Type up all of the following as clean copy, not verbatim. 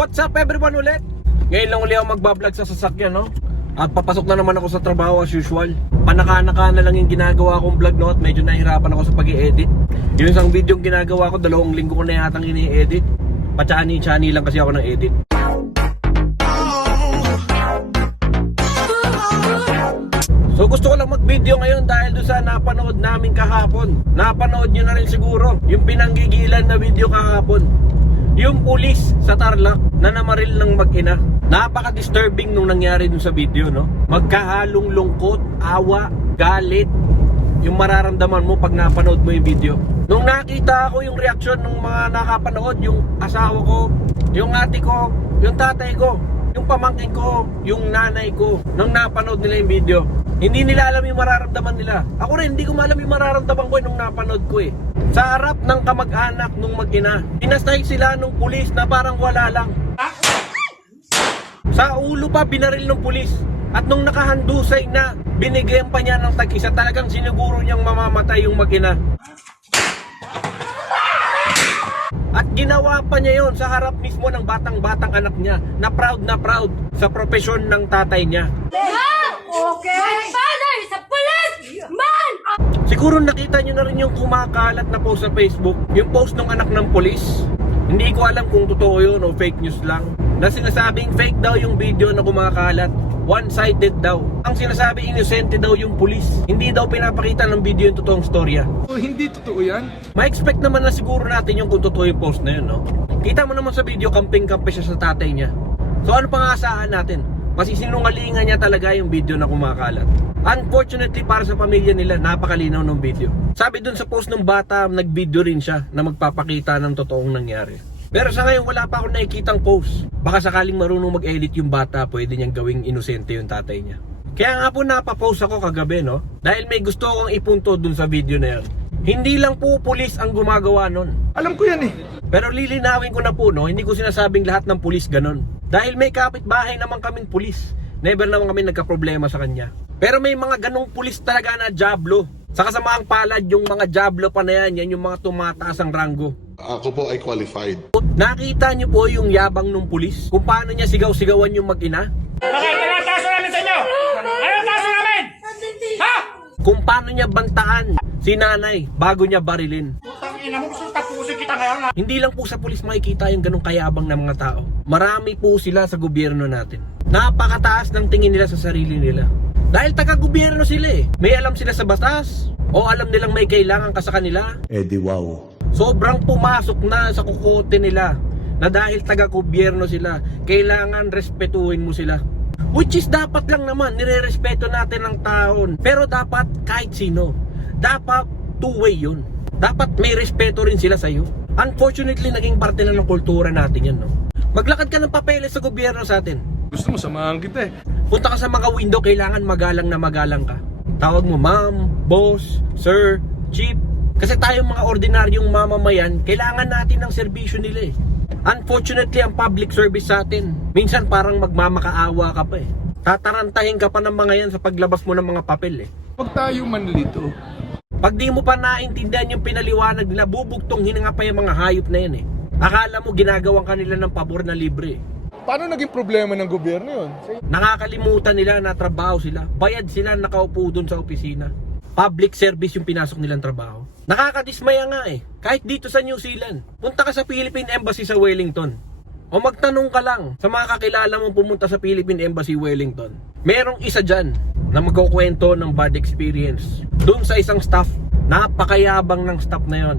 What's up everyone ulit? Ngayon lang uli ako magbablog sa sasakyan, no? At papasok na naman ako sa trabaho as usual. Panaka-naka na lang yung ginagawa kong vlog, no? At medyo nahihirapan ako sa pag-i-edit. Yung isang video yung ginagawa ko, 2 linggo ko na yatang ini-edit. Patsani-tsani lang kasi ako ng edit. So gusto ko lang mag-video ngayon dahil doon sa napanood namin kahapon. Napanood nyo na rin siguro yung pinanggigilan na video kahapon. Yung pulis sa Tarlac na namaril ng mag-ina. Napaka-disturbing nung nangyari dun sa video, no? Magkahalong lungkot, awa, galit, yung mararamdaman mo pag napanood mo yung video. Nung nakita ko yung reaksyon ng mga nakapanood, yung asawa ko, yung ate ko, yung tatay ko, yung pamangkin ko, yung nanay ko, nung napanood nila yung video, hindi nila alam yung mararamdaman nila. Ako rin, hindi ko alam yung mararamdaman ko nung napanood ko eh. Sa harap ng kamag-anak nung mag-ina, pinastay sila nung pulis na parang wala lang. Sa ulo pa binaril ng pulis. At nung nakahandusay na, binigyan pa niya ng tag-isa. Talagang siniguro niyang mamamatay yung mag-ina. At ginawa pa niya yon sa harap mismo ng batang-batang anak niya na proud sa profesyon ng tatay niya. Okay. My father is a policeman! Siguro nakita nyo na rin yung kumakalat na post sa Facebook, yung post ng anak ng pulis. Hindi ko alam kung totoo yun o fake news lang. Na sinasabing fake daw yung video na kumakalat, one-sided daw. Ang sinasabi inosente daw yung pulis. Hindi daw pinapakita ng video yung totoong storya. Hindi totoo yan. Ma-expect naman na siguro natin yung kung totoo yung post na yun, no? Kita mo naman sa video, kamping-kampe siya sa tatay niya. So ano pang aasahan natin? Masisinungalingan niya talaga yung video na kumakalat. Unfortunately para sa pamilya nila, napakalinaw ng video. Sabi dun sa post ng bata, nag-video rin siya na magpapakita ng totoong nangyari. Pero sa ngayon wala pa akong nakikitang post. Baka sakaling marunong mag-edit yung bata, pwede niyang gawing inosente yung tatay niya. Kaya nga po napapost ako kagabi, no? Dahil may gusto akong ipunto dun sa video na yan. Hindi lang po pulis ang gumagawa nun. Alam ko yan eh. Pero lilinawin ko na po, no? Hindi ko sinasabing lahat ng pulis ganon. Dahil may kapitbahay naman kaming pulis. Never naman kami nagka-problema sa kanya. Pero may mga ganong pulis talaga na jablo. Sa kasamaang palad, yung mga jablo pa na yan, yan yung mga tumataas ang ranggo. Ako po ay qualified. Nakita niyo po yung yabang ng pulis? Kung paano niya sigaw-sigawan yung mag-ina? Bakit? Anong taso namin sa inyo? Anong taso namin? Ha? Kung paano niya bantaan si nanay bago niya barilin? Putang ina mo, gusto tapusin kita ngayon ha? Hindi lang po sa pulis makikita yung ganong kayabang ng mga tao. Marami po sila sa gobyerno natin. Napakataas ng tingin nila sa sarili nila. Dahil taga-gobyerno sila eh. May alam sila sa batas o alam nilang may kailangan ka sa kanila. Di wow. Sobrang pumasok na sa kukote nila na dahil taga-gobyerno sila, kailangan respetuhin mo sila. Which is dapat lang naman, nire-respeto natin ang taon. Pero dapat kahit sino. Dapat two-way yun. Dapat may respeto rin sila sa'yo. Unfortunately, naging parte na ng kultura natin yan, no? Maglakad ka ng papeles sa gobyerno sa atin. Gusto mo samahan kita eh. Punta ka sa mga window, kailangan magalang na magalang ka. Tawag mo ma'am, boss, sir, chief. Kasi tayong mga ordinaryong mamamayan, kailangan natin ng serbisyo nila eh. Unfortunately, ang public service sa atin, minsan parang magmamakaawa ka pa eh. Tatarantahin ka pa ng mga yan sa paglabas mo ng mga papel eh. Huwag tayo manlito. Pag di mo pa naintindihan yung pinaliwanag nila, bubugtong hinanga pa yung mga hayop na yan eh. Akala mo ginagawang kanila ng pabor na libre eh. Paano naging problema ng gobyerno yun? Nakakalimutan nila na trabaho sila. Bayad sila nakaupo dun sa opisina. Public service yung pinasok nilang trabaho. Nakakadismaya nga eh. Kahit dito sa New Zealand. Punta ka sa Philippine Embassy sa Wellington. O magtanong ka lang sa mga kakilala mong pumunta sa Philippine Embassy Wellington. Merong isa dyan na magkukwento ng bad experience. Dun sa isang staff. Napakayabang ng staff na yon.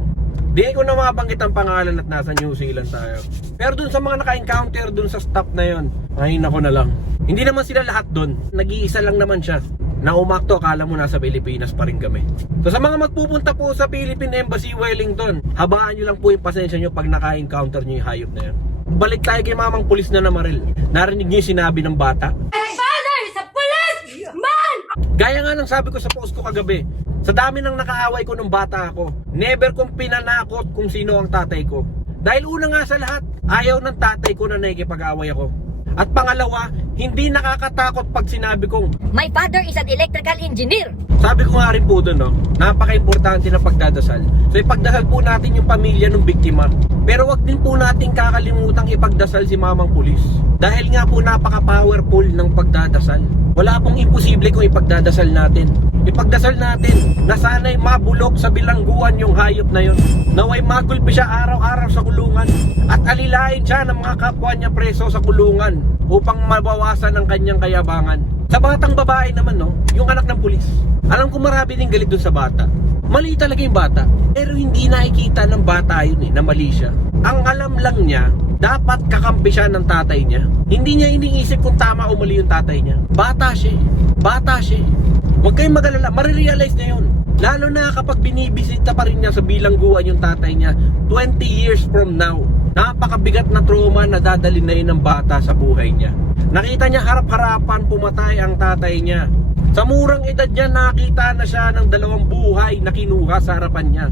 Di ko na mabanggit ang pangalan at nasa New Zealand tayo. Pero dun sa mga naka-encounter dun sa staff na yon, ay nako na lang. Hindi naman sila lahat dun. Nag-iisa lang naman siya. Na umakto, akala mo nasa Pilipinas pa rin kami. So sa mga magpupunta po sa Philippine Embassy Wellington, habaan nyo lang po yung pasensya nyo pag naka-encounter nyo yung hayop na yun. Balik tayo kay mamang pulis na namaril. Narinig nyo yung sinabi ng bata? My father is a policeman! Gaya nga ng sabi ko sa post ko kagabi, sa dami ng nakaaway ko nung bata ako, never kong pinanakot kung sino ang tatay ko. Dahil una nga sa lahat, ayaw ng tatay ko na nakikipag-away ako. At pangalawa, hindi nakakatakot pag sinabi kong, My father is an electrical engineer. sabi ko nga rin po doon, no, napaka-importante ng pagdadasal. So ipagdasal po natin yung pamilya ng biktima. Pero wag din po natin kakalimutang ipagdasal si mamang pulis. Dahil nga po napaka-powerful ng pagdadasal. Wala pong imposible kung ipagdadasal natin. Ipagdasal natin na sana'y mabulok sa bilangguan yung hayop na yun. Naway magulpi siya araw-araw sa kulungan at alilain siya ng mga kapwa niya preso sa kulungan upang mabawasan ang kanyang kayabangan. Sa batang babae naman, no, yung anak ng pulis. Alam ko marami din galit dun sa bata. Mali talaga yung bata. Pero hindi nakikita ng bata yun na mali siya. Ang alam lang niya, dapat kakampi siya ng tatay niya. Hindi niya iniisip kung tama o mali yung tatay niya. Bata siya. Bata siya. Huwag kayong mag-alala, marirealize niya yun. Lalo na kapag binibisita pa rin niya sa bilangguan yung tatay niya 20 years from now. Napakabigat na trauma na dadalhin na yun ng bata sa buhay niya. Nakita niya harap-harapan pumatay ang tatay niya. Sa murang edad niya nakita na siya ng 2 buhay na kinuha sa harapan niya.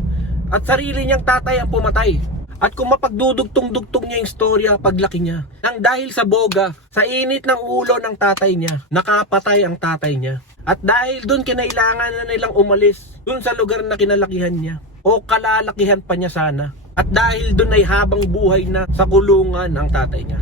At sarili niyang tatay ang pumatay. At kung mapagdudugtong-dugtong niya yung storya paglaki niya, nang dahil sa boga, sa init ng ulo ng tatay niya, nakapatay ang tatay niya. At dahil dun kinailangan na nilang umalis dun sa lugar na kinalakihan niya o kalalakihan pa niya sana. At dahil dun ay habang buhay na sa kulungan ang tatay niya.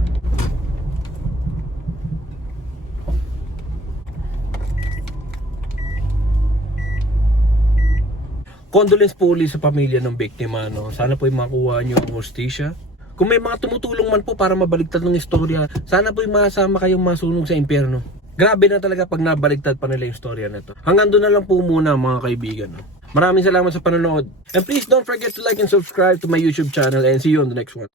Condolence po ulit sa pamilya ng biktima, no? Sana po yung makuha nyo ang hustisya. Kung may mga tumutulong man po para mabaligtad ng istorya, sana po yung masama kayong masunog sa impyerno. Grabe na talaga pag nabaligtad pa nila yung istorya na ito. Hanggang doon na lang po muna mga kaibigan, no? Maraming salamat sa panonood. And please don't forget to like and subscribe to my YouTube channel and see you on the next one.